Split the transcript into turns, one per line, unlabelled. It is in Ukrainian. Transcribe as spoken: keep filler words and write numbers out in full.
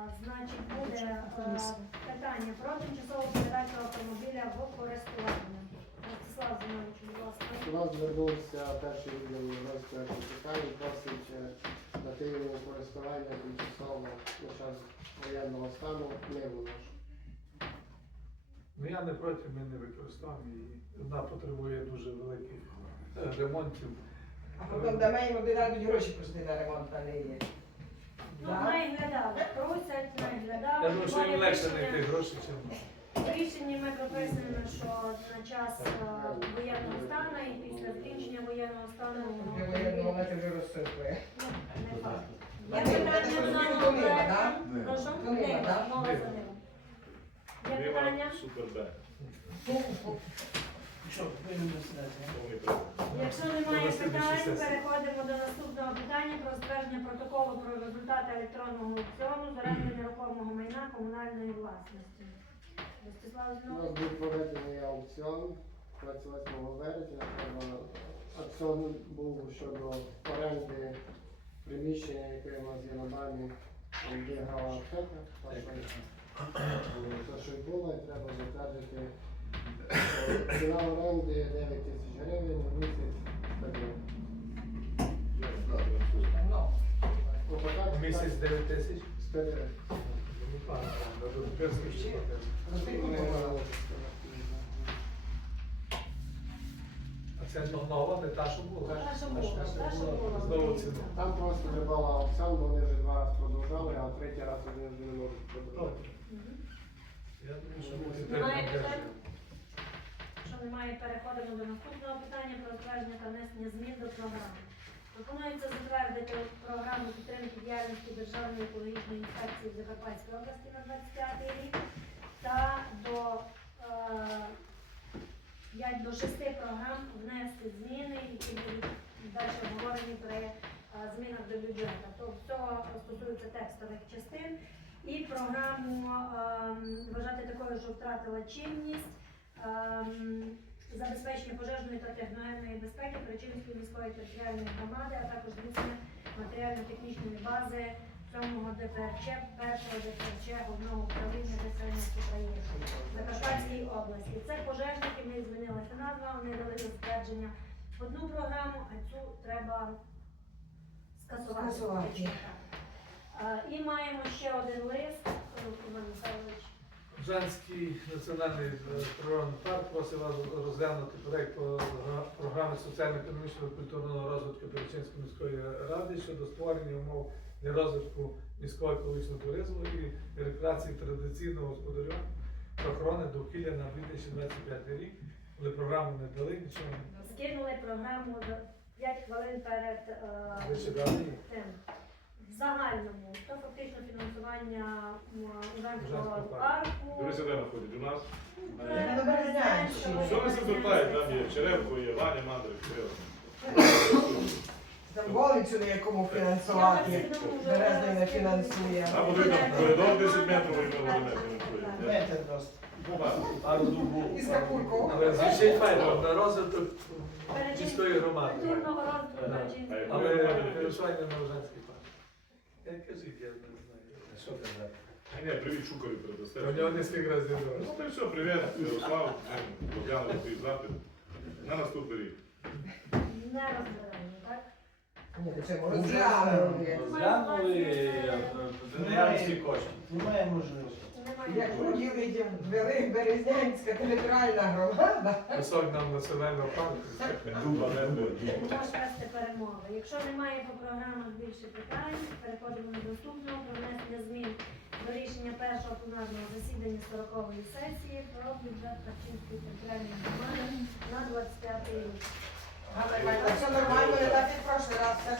Значить, буде е, питання про тимчасову передачу автомобіля в користування. Ростислав Зинович, будь ласка.
У нас звернувся перший відділ розвитку питань, просить дати йому користування тимчасово на час воєнного стану Ниву нашу.
Ну я не проти, ми не використовуємо її. Вона потребує дуже великих е, ремонтів.
А потім до мене вони дадуть гроші просто на ремонт, а не є.
Ну,
Да?
найглядали, просять, найглядали.
Я думаю, що їм легше
Рішення-
знайти гроші, чим.
В рішенні ми прописано, що на час е, воєнного стану і після закінчення воєнного стану
Для воєнного вона вже розсипує.
ну, не факт.
Ну,
Є
це
питання
ж
до
не
даного
Донила,
проекту?
да?
Прошу?
Донила,
Нива,
да?
мова за
Нива.
ним. Є питання?
Супер Б.
Що, повинні сідати?
Повний привід.
Якщо немає
До слідчої
питань,
сесії.
переходимо до наступного питання про затвердження протоколу про результати електронного аукціону з оренди нерухомого майна комунальної власності. Ростислав
У нас
Зінович.
був проведений аукціон двадцять восьмого березня. Треба- Аукціон був щодо оренди приміщення, яке у нас є на базі, там де грала аптека. Та, що- Те, що й було, і треба затвердити. Що ціна оренди дев'ять тисяч гривень в місяць. стабільно.
Ну,
Ну, поки-
Місяць дев'ять тисяч.
Стабільно.
Ну, пане, до перших
Ще?
числа.
розсипує вона.
А це нова, не та, що була.
Та, що було, та, що було.
Знову ціну.
Там просто тривала аукціон, бо вони вже два рази продовжали, а третій раз вони вже не можуть продовжувати.
Мгм.
Я думаю, що буде
Немає
термін
питань?
держави.
Якщо немає, переходимо до наступного питання про затвердження та внесення змін до програми. Пропонується затвердити програму підтримки діяльності Державної екологічної інспекції в Закарпатській області на двадцять п'ятий рік та до е, п'ять до шести програм внести зміни, які будуть далі обговорені при е, змінах до бюджету. То всього стосується текстових частин. І програму ем, вважати такою, що втратила чинність, ем, забезпечення пожежної та техногенної безпеки Перечинської міської територіальної громади, а також зміцнення матеріально-технічної бази сьомого ДПРЧ, першого ДПРЧ Головного управління ДСНС України в Закарпатській області. Це пожежники, ми змінилася назва, вони дали затвердження в одну програму, а цю треба скасувати.
Скасувати.
Е, І маємо ще один лист. Іван Михайлович.
Жанський національний е, природний парк просить вас розглянути проєкт про- програми соціально-економічного і культурного розвитку Перечинської міської ради щодо створення умов для розвитку міського екологічного туризму і рекреації традиційного господарювання та охорони довкілля на дві тисячі двадцять п'ятий рік. Коли програму не дали, нічого не
Скинули програму за п'ять хвилин перед е,
вичитали.
тим. В загальному, то фактично фінансування Ужанського
Ужанського
парку.
Дивися, де знаходять. У нас.
Е,
Ну, Березнянщина.
Що ви звертають? Там є Черевко, є Ваня, Мандрик, Кирило.
Там вулицю, на якому фінансувати. Березний не фінансує.
А буде там коридор десять метрів, і ми не фінансуємо.
Метр просто.
Пару дубу.
І з Капурком.
Але звучить файно на розвиток міської громади.
Культурного розвитку
Да.
Перечинської.
Але вирішування на Ужанський парк. Я кажіть, я не знаю. Що казати?
А ні, привіт Шукарю передасте.
У нього не скільки разів
Ну,
було.
то й все, привіт, Ярослав, Богдану, твій запит. На наступний рік.
Не розбираємо, так?
Ні, це може розглянули.
Розглянули до наявності коштів.
Немає можливості.
Немає.
Як поділить Велик Березнянська територіальна громада.
Писок нам національного парку.
Дуба не буде.
Можеш вести перемови. Якщо немає по програмах більше питань, переходимо до наступного про внесення змін до рішення першого пленарного засідання сорокової сесії про бюджет Перечинської територіальної громади на двадцять п'ятий рік.
Ганна Іванівна, все нормально, не так як в прошлий раз.